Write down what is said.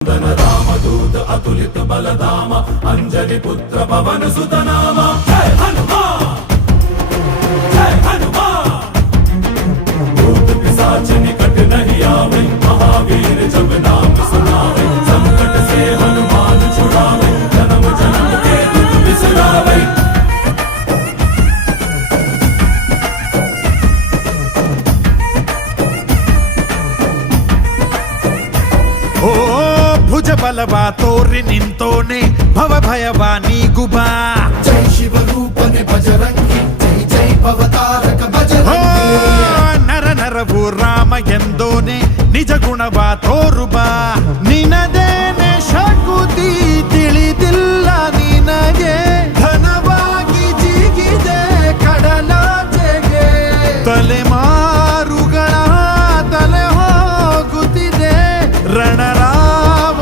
रामदूत अतुलित बलधाम अंजलि पुत्र पवन सुत नाम जय हनुमान जय हनुमान। भूत पिशाच निकट नहीं आवे महावीर जब नाम सुनावे संकट से हनुमान छुड़ावे जन्म जन्म के दुख बिसरावे। ओ ಭುಜ ಬಲವಾ ತೋರಿ ನಿಂತೋನೆ ಭವ ಭಯವಾ ನೀಗುಬಾ ಜೈ ಶಿವ ರೂಪನೆ ಬಜರಂಗಿ ಜೈ ಜೈ ಭವತಾರಕ ಬಜರಂಗಿ ನರ ನರವು ರಾಮ ಎಂದೋನೆ ನಿಜ ಗುಣವಾ ತೋರುಬಾ ನಿನದೇ